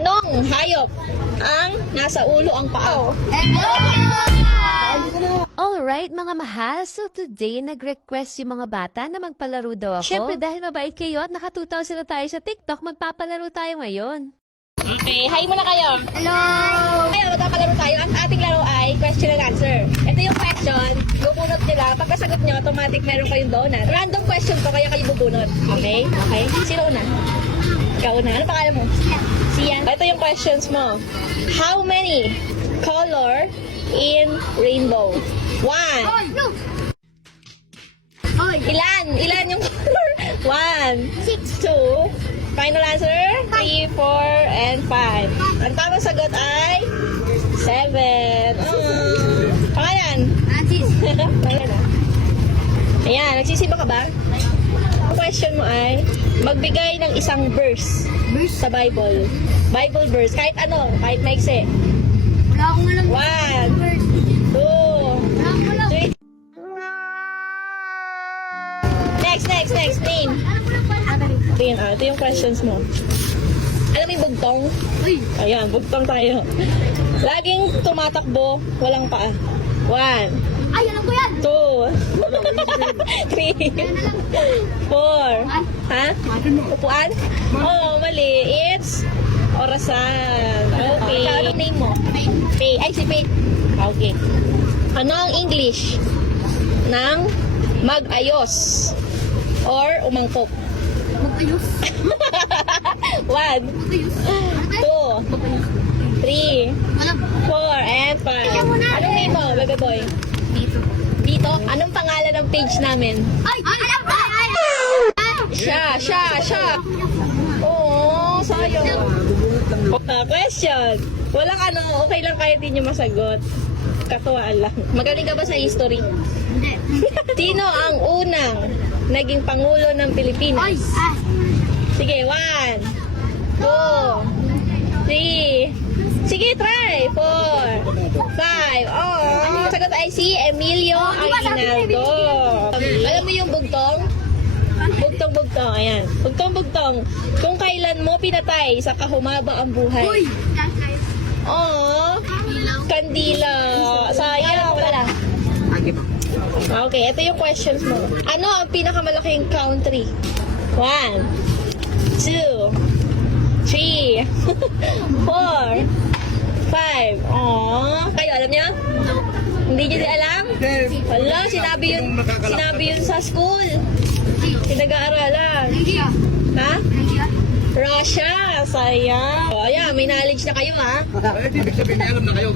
Anong hayop ang nasa ulo ang paa? Alright mga mahal, so today nag-request yung mga bata na magpalaro daw ako. Siyempre dahil mabait kayo at naka 2,000 na tayo sa TikTok, magpapalaro tayo ngayon. Okay, hi muna kayo. Hello! Ngayon, magpapalaro tayo. Ang ating laro ay question and answer. Ito yung question, bubunot nila. Pagkasagot nyo, automatic meron kayong donut. Random question to, kaya kayo bubunot. Okay? Okay? Sino una? Ikaw una. Ano pangalan mo? Sian. Ito yung questions mo. How many color in rainbow? 1. No! Ilan? Ilan yung color? 1. 6. 2. Final answer? 3, 4, and 5. Ang tamang sagot ay 7. Pangalan? Francis. Pangalan. Ayan, nagsisiba ka ba? Ang question mo ay, magbigay ng isang verse Verse? sa Bible. Bible verse. Kahit ano, kahit maikse. Wala akong alam. 1, Verse. 2, Wala akong alam. 3. Next. Name. Ito yung questions mo. Alam mo yung bugtong? Uy! Ayan, bugtong tayo. Laging tumatakbo, walang paa. 1, Ay, alam ko yan! 2, 3, 4. Ha? Upuan? Oo, mali. It's orasan. Okay. Anong name mo? Faye. Ay, si Faye. Okay. Ano ang English ng mag-ayos or umangkop? Mag-ayos. 1, Mag-ayos. 2, 3, Alam. 4, and 5. Anong name mo, baby boy? Dito. Dito? Anong pangalan ng page namin? Ay! Alam ko! Siya. Oo, sayang. Question. Walang ano, okay lang kahit di nyo masagot. Katuwaan lang. Magaling ka ba sa history? Hindi. Sino ang unang naging pangulo ng Ay! Pilipinas? Sige, 1, 2, 3. Sige, try. 4, 5. Oh, sagot ay si Emilio Aguinaldo. Alam mo yung bugtong? Bugtong. Ayan. Bugtong. Kung kailan mo pinatay sa kahumaba ang buhay. Uy! Oh, kandila. Sayang. Wala. Okay, ito yung questions mo. Ano ang pinakamalaking country? 1, 2, 3, 4, 5. Oh, kayo alam niyo? Hindi niyo din alam? Wala, sinabi yun sa school. Pinag-aaralan. India. Ha? India. Russia, sayang. Oh, ayan, may knowledge na kayo, ha? Ibig sabihin, may alam na kayo.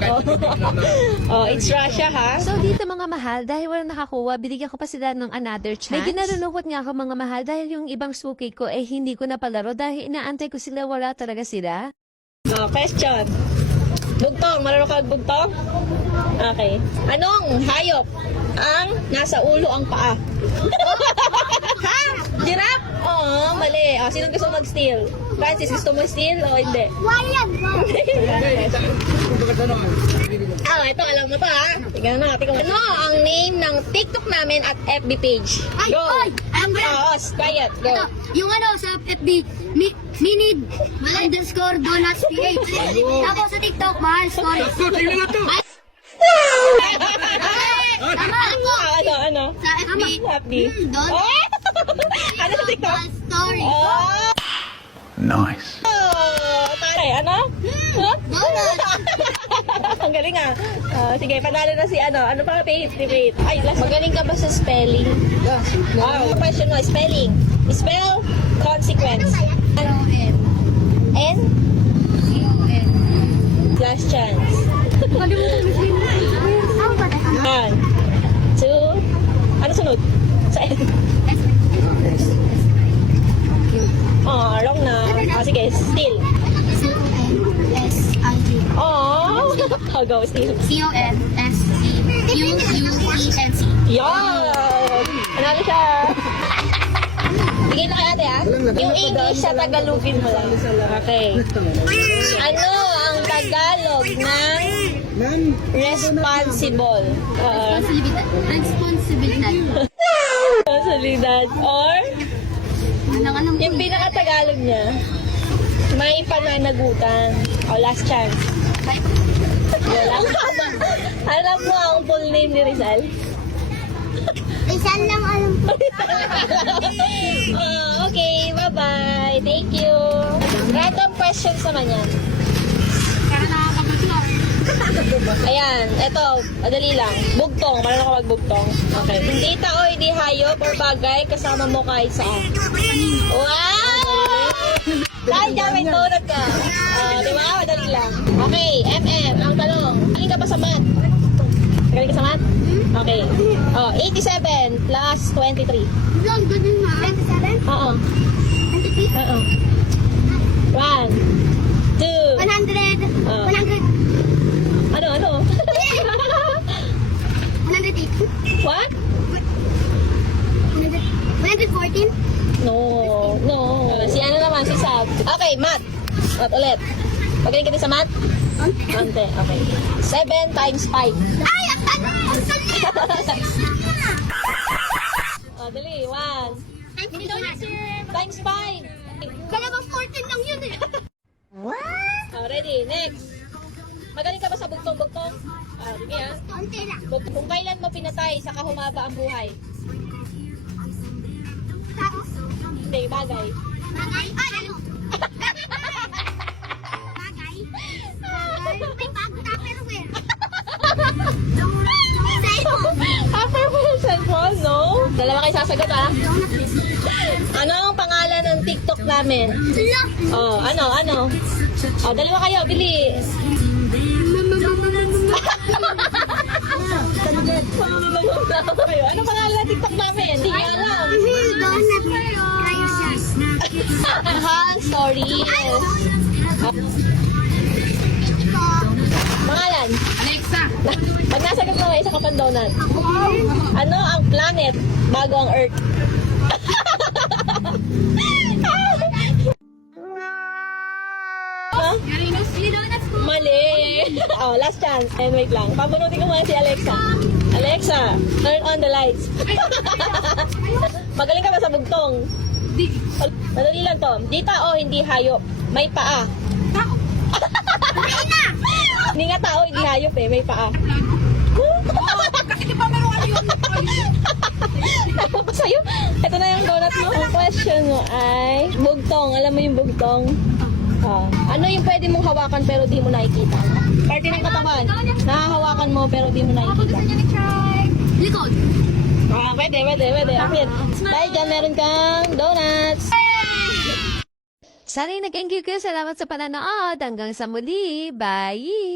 Oh, it's Russia, ha? So dito mga mahal, dahil walang nakakuha, binigyan ko pa sila ng another chance. Medyo nalulungkot nga ako mga mahal dahil yung ibang suki ko eh hindi ko napalaro dahil inaantay ko sila, wala talaga sila. Oh, question. Bugtong, marunong ka bugtong? Okay. Anong hayop ang nasa ulo ang paa? Ha? Giraffe? Oo, mali. Oh, sino gusto mag-steal? Francis, gusto mo steal o hindi? Wala yan! Ito, alam mo to ha? Tingnan natin kung ano ang name ng TikTok namin at FB page. Ay! Go! Ay! Alam ko yan! Quiet, go. Ito, yung ano sa FB, minid underscore donuts PH. Tapos sa TikTok, mahal story. Tingnan na to! Tama! Ano? Sa FB, FB. donuts Oh! Ano sa TikTok? mahal story. Oh! Nice. Taray, ano? Huh? Donuts! Ang galing ah. Sige, panalo na si ano. Ano pa Faith? Ay, last. Magaling ka ba sa spelling? Wow. Question mo, spelling. Spell consequence. C-O-N. N? C-O-N. Last chance. Kalimutan mo siya. Ano ba tayo? 1, 2. Ano sunod? Sa N. Oh, wrong na. Sige, still. C-O-N-S-I-T. Oh, go, still. C-O-N-S-C-U-U-E-N-C. Yan! Analo siya! Bigay na kay ate, ha? Yung English sa Tagalogin mo lang. Okay. Ano ang Tagalog ng responsible? Responsibilidad. Responsibilidad or Walang alam ko. yung pinaka-Tagalog niya? May pananagutan. O, last chance. Wala. Alam mo ang full name ni Rizal? Isan lang alam ko. Okay, bye-bye. Thank you. Random questions naman yan. Para nakakapagla. Ayan, eto, madali lang. Bugtong, marunong ka magbugtong. Okay. Hindi tao, hindi hayop or bagay, kasama mo kahit saan. Wow! Dahil dyan may tunod ka. Di ba? Madali lang. Okay, ang tanong. Galing ka ba sa math? Galing ka sa math? Okay. 87 plus 23. Vlog, ganun nga. 27? Oo. 23? Oo. 1, 2, 100. Ah. 100. ano? 108. What? 114? No. Si ano naman, si Sab. Okay, math. Math ulit. Magaling ka din sa math? Ante, okay. 7 times 5. Ay, ang tanong! Ang tanong! Dali. 1 times 5. Dalawang 14 lang yun eh. Ready, next. Magaling ka ba sa bugtong-bugtong? Sige ah. Konti lang. Kung kailan mo pinatay, saka humaba ang buhay. Tao? Hindi, bagay. Bagay? Ay, ano? Bagay? May bago Tupperware. Cellphone. After mo yung cellphone, no? Dalawa kayo sasagot ah. Ano ang pangalan ng TikTok namin? Hala. Ano? Dalawa kayo, bili. Ano pangalan ng TikTok namin? Hindi niya alam. Han Stories. Pangalan? Alexa. Pag nasagot mo, isa ka pang donut. Ano ang planet bago ang Earth? Huh? Mali. Last chance. And wait lang. Pabunutin ko muna si Alexa. Alexa, turn on the lights. Magaling ka ba sa bugtong? Madali lang to. Di tao, hindi hayop. May paa. Hindi nga tao, hindi hayop eh. May paa. Kasi di ba meron ano yun? Ako sa'yo. Ito na yung donut mo. Ang question mo ay bugtong. Alam mo yung bugtong? Ano yung pwede mong hawakan pero di mo nakikita? Parte ng katawan. Nahahawakan mo pero di mo nakikita. Likod. Pwede. Akit. Dahil dyan meron kang donuts. Sana nag-thank you kayo. Salamat sa pananood. Hanggang sa muli. Bye!